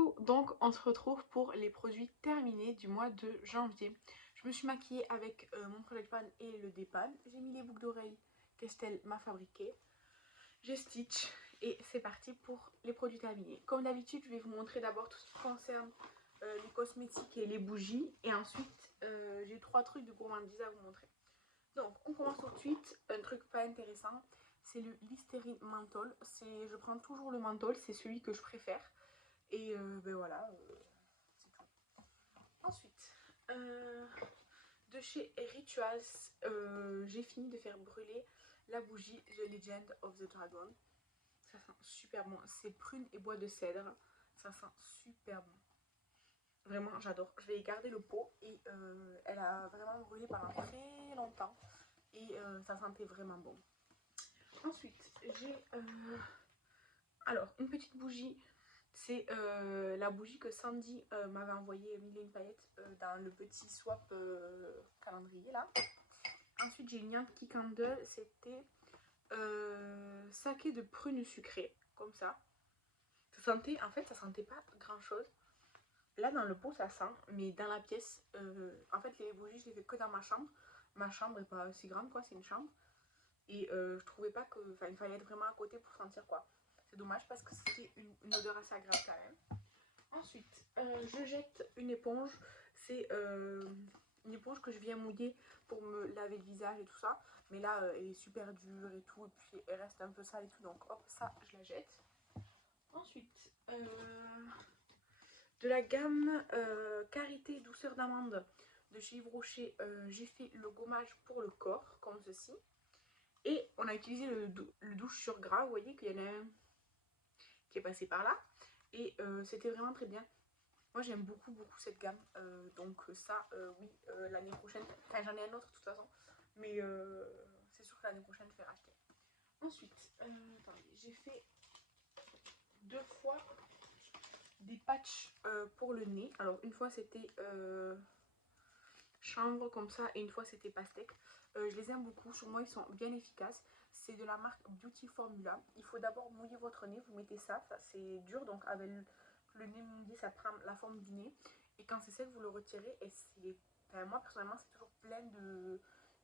Coucou, donc on se retrouve pour les produits terminés du mois de janvier. Je me suis maquillée avec mon Project Pan et le Dépan. J'ai mis les boucles d'oreilles qu'Estelle m'a fabriquées. J'ai stitch et c'est parti pour les produits terminés. Comme d'habitude, je vais vous montrer d'abord tout ce qui concerne les cosmétiques et les bougies. Et ensuite, j'ai 3 trucs de gourmandise à vous montrer. Donc, on commence tout de suite. Un truc pas intéressant, c'est le Listerine Menthol. Je prends toujours le menthol, c'est celui que je préfère. Et ben voilà, c'est tout. Ensuite, de chez Rituals, j'ai fini de faire brûler la bougie The Legend of the Dragon. Ça sent super bon. C'est prune et bois de cèdre. Ça sent super bon. Vraiment, j'adore. Je vais garder le pot et elle a vraiment brûlé pendant très longtemps. Et ça sentait vraiment bon. Ensuite, j'ai alors une petite bougie. C'est la bougie que Sandy m'avait envoyée, mille et une paillettes, dans le petit swap calendrier là. Ensuite, j'ai une Yankee Candle, c'était saké de prunes sucrées, comme ça. Ça sentait, en fait, ça sentait pas grand chose. Là, dans le pot, ça sent, mais dans la pièce, en fait, les bougies, je les fais que dans ma chambre. Ma chambre est pas si grande, quoi, c'est une chambre. Et je trouvais pas que. Enfin, il fallait être vraiment à côté pour sentir quoi. C'est dommage parce que c'était une odeur assez agréable quand même. Ensuite, je jette une éponge. C'est une éponge que je viens mouiller pour me laver le visage et tout ça. Mais là, elle est super dure et tout. Et puis, elle reste un peu sale et tout. Donc, hop, ça, je la jette. Ensuite, de la gamme Karité douceur d'amande de chez Yves Rocher, j'ai fait le gommage pour le corps, comme ceci. Et on a utilisé le douche sur gras. Vous voyez qu'il y en a un qui est passé par là. Et c'était vraiment très bien. Moi j'aime beaucoup cette gamme, donc ça oui, l'année prochaine, enfin j'en ai un autre de toute façon, mais c'est sûr que l'année prochaine je vais racheter. Ensuite, attendez, j'ai fait 2 fois des patchs pour le nez. Alors une fois c'était chanvre comme ça et une fois c'était pastèque. Je les aime beaucoup, sur moi ils sont bien efficaces. C'est de la marque Beauty Formula. Il faut d'abord mouiller votre nez, vous mettez ça c'est dur donc avec le nez mouillé ça prend la forme du nez. Et quand c'est sec vous le retirez et c'est... Enfin, moi personnellement c'est toujours plein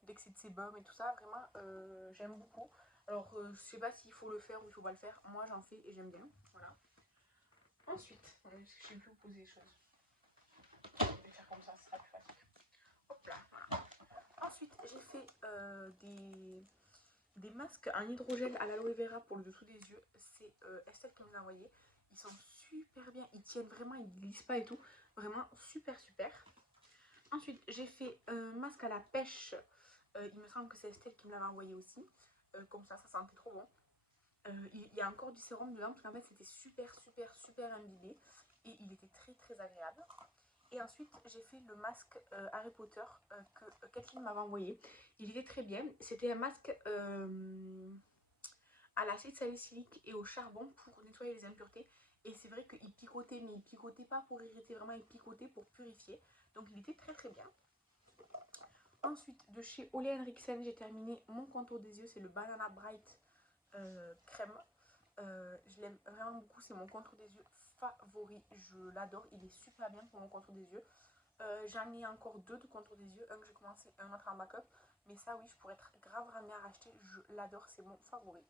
d'excès de sébum et tout ça, vraiment j'aime beaucoup. Alors je sais pas s'il faut le faire ou il faut pas le faire, moi j'en fais et j'aime bien, voilà. Ensuite, parce que je sais plus où poser les choses. Je vais faire comme ça, ce sera plus facile. Hop là, voilà. Ensuite, j'ai fait des masques en hydrogel à l'aloe vera pour le dessous des yeux. C'est Estelle qui me les a envoyés. Ils sont super bien, ils tiennent vraiment, ils glissent pas et tout. Vraiment super super. Ensuite, j'ai fait un masque à la pêche. Il me semble que c'est Estelle qui me l'avait envoyé aussi. Comme ça sentait trop bon. Il y a encore du sérum dedans parce qu'en fait c'était super imbibé. Et il était très agréable. Et ensuite, j'ai fait le masque Harry Potter que Kathleen m'avait envoyé. Il était très bien. C'était un masque à l'acide salicylique et au charbon pour nettoyer les impuretés. Et c'est vrai qu'il picotait, mais il picotait pas pour irriter, vraiment il picotait pour purifier. Donc il était très bien. Ensuite, de chez Ole Henriksen, j'ai terminé mon contour des yeux. C'est le Banana Bright crème. Je l'aime vraiment beaucoup, c'est mon contour des yeux favori. Je l'adore, il est super bien pour mon contour des yeux. J'en ai encore 2 de contour des yeux, un que j'ai commencé, un autre en backup. Mais ça, oui, je pourrais être grave ramenée à racheter. Je l'adore, c'est mon favori.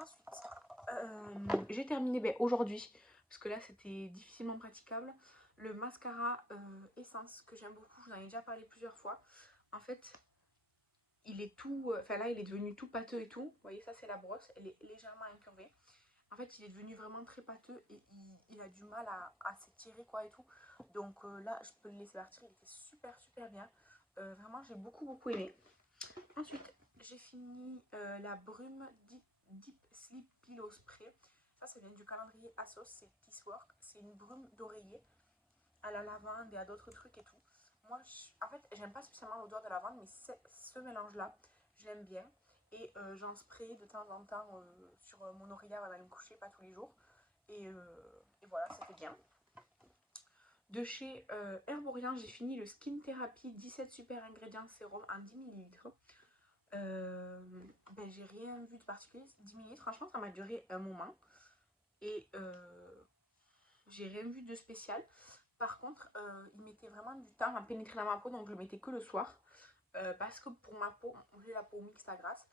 Ensuite, j'ai terminé aujourd'hui, parce que là, c'était difficilement praticable. Le mascara Essence, que j'aime beaucoup, je vous en ai déjà parlé plusieurs fois. En fait, il est tout... Enfin là, il est devenu tout pâteux et tout. Vous voyez, ça, c'est la brosse. Elle est légèrement incurvée. En fait, il est devenu vraiment très pâteux et il a du mal à s'étirer quoi et tout. Donc là, je peux le laisser partir. Il était super bien. Vraiment, j'ai beaucoup aimé. Ensuite, j'ai fini la brume Deep Sleep Pillow Spray. Ça vient du calendrier Asos, c'est Kisswork. C'est une brume d'oreiller à la lavande et à d'autres trucs et tout. Moi, en fait, j'aime pas spécialement l'odeur de lavande, mais ce mélange-là, j'aime bien. Et j'en spray de temps en temps sur mon oreiller avant d'aller me coucher, pas tous les jours. Et voilà, c'était bien. De chez Herborian, j'ai fini le Skin Therapy 17 super ingrédients sérum en 10 ml. J'ai rien vu de particulier. 10 minutes, franchement, ça m'a duré un moment. Et j'ai rien vu de spécial. Par contre, il mettait vraiment du temps à pénétrer dans ma peau, donc je le mettais que le soir. Parce que pour ma peau, j'ai la peau mixte à grasse,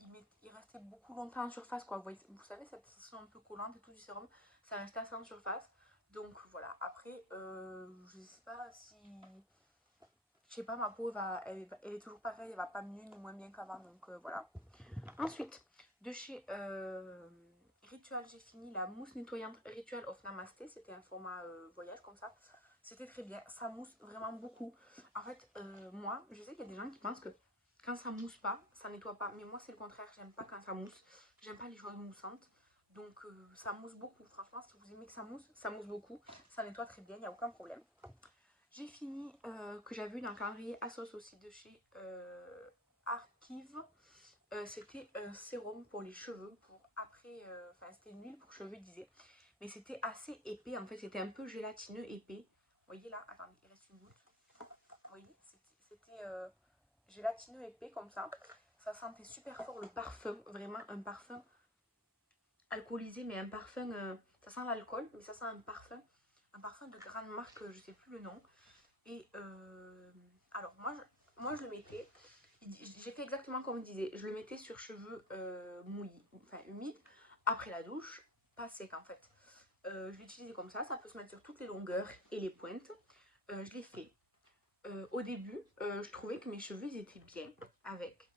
il restait beaucoup longtemps en surface, quoi. Vous savez, cette sensation un peu collante et tout du sérum, ça restait assez en surface. Donc voilà, après, je sais pas si... Je sais pas, ma peau, elle est toujours pareille, elle va pas mieux ni moins bien qu'avant, donc voilà. Ensuite, de chez Ritual, j'ai fini la mousse nettoyante Ritual of Namasté. C'était un format voyage comme ça. C'était très bien. Ça mousse vraiment beaucoup. En fait, moi, je sais qu'il y a des gens qui pensent que quand ça mousse pas, ça nettoie pas. Mais moi, c'est le contraire. J'aime pas quand ça mousse. J'aime pas les choses moussantes. Donc, ça mousse beaucoup. Franchement, si vous aimez que ça mousse beaucoup. Ça nettoie très bien, il n'y a aucun problème. J'ai fini, que j'avais eu dans le calendrier Asos aussi de chez Archive. C'était un sérum pour les cheveux, pour après, enfin c'était une huile pour cheveux, il disait, mais c'était assez épais, en fait c'était un peu gélatineux épais. Vous voyez là, attendez, il reste une goutte. Vous voyez, c'était gélatineux épais comme ça sentait super fort le parfum, vraiment un parfum alcoolisé, mais un parfum, ça sent l'alcool, mais ça sent un parfum de grande marque, je sais plus le nom. Et alors moi je le mettais, j'ai fait exactement comme il disait, je le mettais sur cheveux mouillés, enfin humides, après la douche, pas sec en fait. Je l'ai utilisé comme ça peut se mettre sur toutes les longueurs et les pointes. Je l'ai fait. Au début, je trouvais que mes cheveux ils étaient bien avec.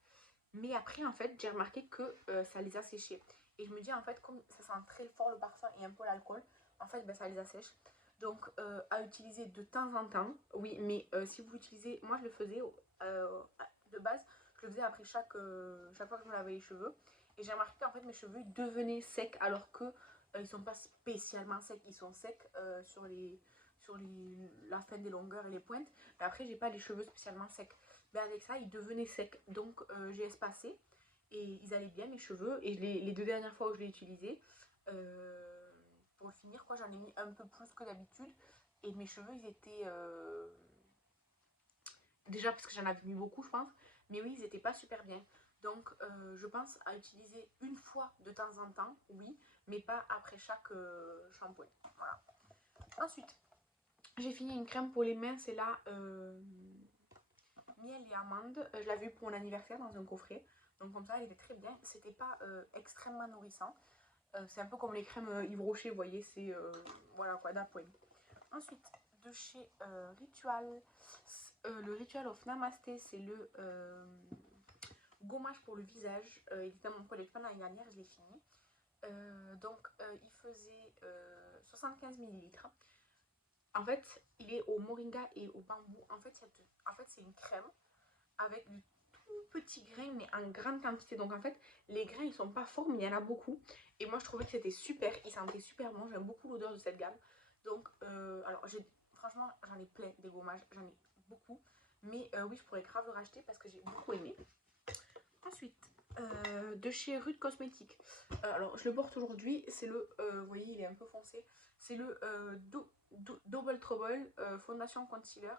Mais après, en fait, j'ai remarqué que ça les asséchait. Et je me dis, en fait, comme ça sent très fort le parfum et un peu l'alcool, en fait, ben, ça les assèche. Donc, à utiliser de temps en temps, oui, mais si vous l'utilisez, moi je le faisais de base, je le faisais après chaque fois que je me lavais les cheveux. Et j'ai remarqué qu'en fait, mes cheveux devenaient secs alors que ils sont pas spécialement secs, ils sont secs la fin des longueurs et les pointes. Mais après, j'ai pas les cheveux spécialement secs. Mais avec ça, ils devenaient secs. Donc, j'ai espacé et ils allaient bien, mes cheveux. Et les 2 dernières fois où je l'ai utilisé, pour le finir, quoi, j'en ai mis un peu plus que d'habitude. Et mes cheveux, ils étaient... déjà parce que j'en avais mis beaucoup, je pense. Mais oui, ils étaient pas super bien. Donc, je pense à utiliser une fois de temps en temps, oui, mais pas après chaque shampoing. Voilà. Ensuite, j'ai fini une crème pour les mains, c'est la miel et amande. Je l'avais eu pour mon anniversaire dans un coffret. Donc comme ça, elle était très bien. C'était pas extrêmement nourrissant. C'est un peu comme les crèmes Yves Rocher, vous voyez, c'est voilà quoi, d'appoint. Ensuite, de chez Ritual, le Ritual of Namasté, c'est le gommage pour le visage. Il était dans mon collection l'année dernière, je l'ai fini. Donc, il faisait 75 millilitres. En fait, il est au moringa et au bambou. En fait, c'est une crème avec du tout petit grain, mais en grande quantité. Donc, en fait, les grains, ils sont pas forts, mais il y en a beaucoup. Et moi, je trouvais que c'était super. Il sentait super bon. J'aime beaucoup l'odeur de cette gamme. Donc, alors, franchement, j'en ai plein des gommages. J'en ai beaucoup. Mais oui, je pourrais grave le racheter parce que j'ai beaucoup aimé. Ensuite, de chez Rude Cosmétiques. Alors, je le porte aujourd'hui. C'est le, vous voyez, il est un peu foncé. C'est le Double Trouble Fondation Concealer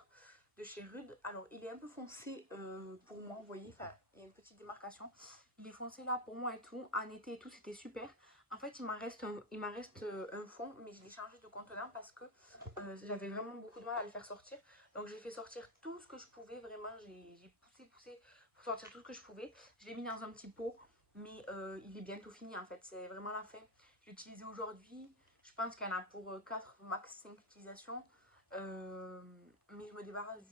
de chez Rude. Alors, il est un peu foncé pour moi, vous voyez. Enfin, il y a une petite démarcation. Il est foncé là pour moi et tout. En été et tout, c'était super. En fait, il m'en reste un fond, mais je l'ai changé de contenant parce que j'avais vraiment beaucoup de mal à le faire sortir. Donc, j'ai fait sortir tout ce que je pouvais. Vraiment, j'ai poussé pour sortir tout ce que je pouvais. Je l'ai mis dans un petit pot, mais il est bientôt fini en fait. C'est vraiment la fin. Je l'ai utilisé aujourd'hui. Je pense qu'il y en a pour 4, max 5 utilisations. Mais je me débarrasse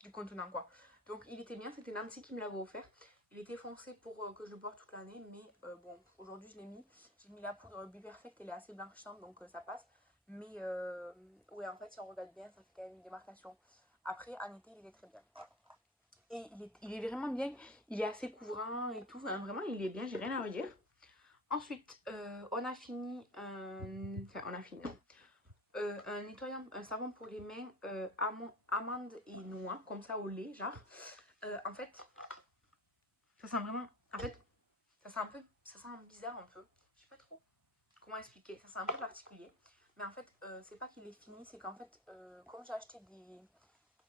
du contenant quoi. Donc il était bien, c'était Nancy qui me l'avait offert. Il était foncé pour que je le porte toute l'année, mais bon, aujourd'hui je l'ai mis. J'ai mis la poudre Be Perfect, elle est assez blanchissante donc ça passe. Mais ouais, en fait, si on regarde bien, ça fait quand même une démarcation. Après, en été, il était très bien. Et il est vraiment bien, il est assez couvrant et tout, enfin, vraiment il est bien, j'ai rien à redire. Ensuite, on a fini, enfin on a fini, un nettoyant, un savon pour les mains amande et noix, comme ça au lait, genre. En fait, ça sent vraiment, en fait, ça sent bizarre un peu, je sais pas trop comment expliquer, ça sent un peu particulier. Mais en fait, c'est pas qu'il est fini, c'est qu'en fait, comme j'ai acheté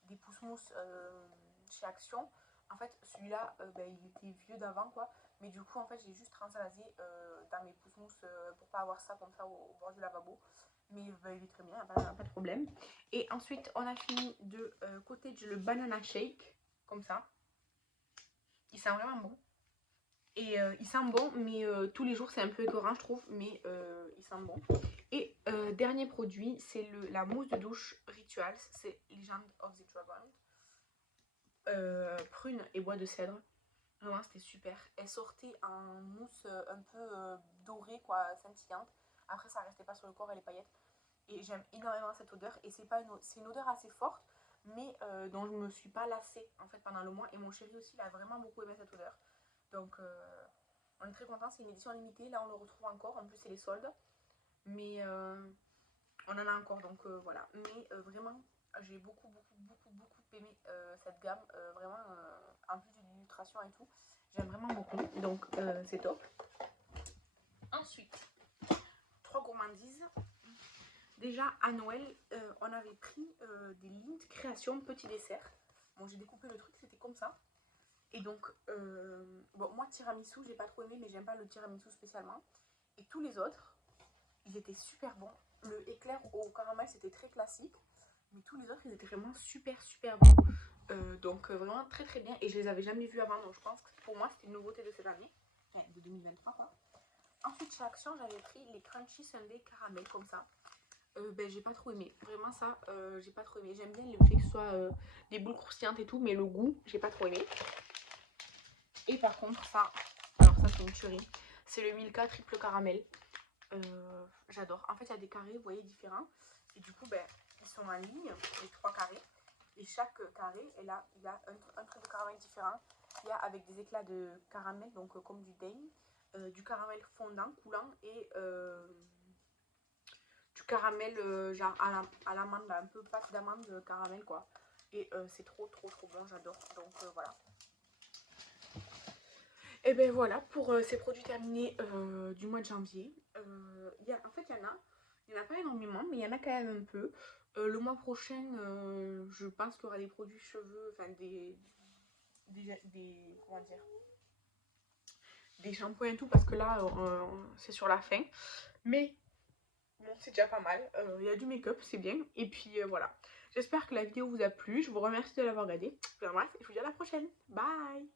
des pousse-mousse chez Action, en fait, celui-là, ben, il était vieux d'avant, quoi. Mais du coup, en fait, j'ai juste translasé dans mes pousse-mousses pour pas avoir ça comme ça au bord du lavabo. Mais bah, il est très bien, pas de problème. Et ensuite, on a fini de Cottage le banana shake, comme ça. Il sent vraiment bon. Et il sent bon, mais tous les jours c'est un peu écœurant, je trouve, mais il sent bon. Et dernier produit, c'est la mousse de douche Rituals, c'est Legend of the Dragon. Prune et bois de cèdre. Vraiment, c'était super. Elle sortait en mousse un peu dorée, quoi, scintillante. Après, ça restait pas sur le corps et les paillettes. Et j'aime énormément cette odeur. Et c'est une odeur assez forte, mais dont je me suis pas lassée en fait pendant le mois. Et mon chéri aussi, il a vraiment beaucoup aimé cette odeur. Donc, on est très content. C'est une édition limitée. Là, on le retrouve encore. En plus, c'est les soldes. Mais on en a encore. Donc, voilà. Mais vraiment, j'ai beaucoup aimé cette gamme. Vraiment, en plus de l'illustration et tout. J'aime vraiment beaucoup. Donc, c'est top. Ensuite, 3 gourmandises. Déjà, à Noël, on avait pris des Lindt Création Petit Dessert. Bon, j'ai découpé le truc, c'était comme ça. Et donc, bon, moi, tiramisu, j'ai pas trop aimé, mais j'aime pas le tiramisu spécialement. Et tous les autres, ils étaient super bons. Le éclair au caramel, c'était très classique. Mais tous les autres, ils étaient vraiment super bons. Donc, vraiment très bien. Et je les avais jamais vus avant. Donc, je pense que pour moi, c'était une nouveauté de cette année. Enfin, de 2023, quoi. Ensuite, chez Action, j'avais pris les Crunchy Sundae Caramel, comme ça. Ben, j'ai pas trop aimé. Vraiment, ça, j'ai pas trop aimé. J'aime bien le fait que ce soit des boules croustillantes et tout, mais le goût, j'ai pas trop aimé. Et par contre, ça, alors ça, c'est une tuerie. C'est le Milka triple caramel. J'adore. En fait, il y a des carrés, vous voyez, différents. Et du coup, ben, ils sont en ligne, les 3 carrés. Et chaque carré, il a un truc de caramel différent. Il y a avec des éclats de caramel, donc comme du daigne, du caramel fondant, coulant et du caramel genre à l'amande, un peu pâte d'amande caramel quoi. Et c'est trop bon, j'adore. Donc voilà. Et ben voilà pour ces produits terminés du mois de janvier. En fait, il y en a pas énormément, mais il y en a quand même un peu. Le mois prochain, je pense qu'il y aura des produits cheveux, enfin comment dire, des shampoings et tout, parce que là, c'est sur la fin. Mais bon, c'est déjà pas mal. Il y a du make-up, c'est bien. Et puis voilà. J'espère que la vidéo vous a plu. Je vous remercie de l'avoir regardée. Je vous embrasse et je vous dis à la prochaine. Bye!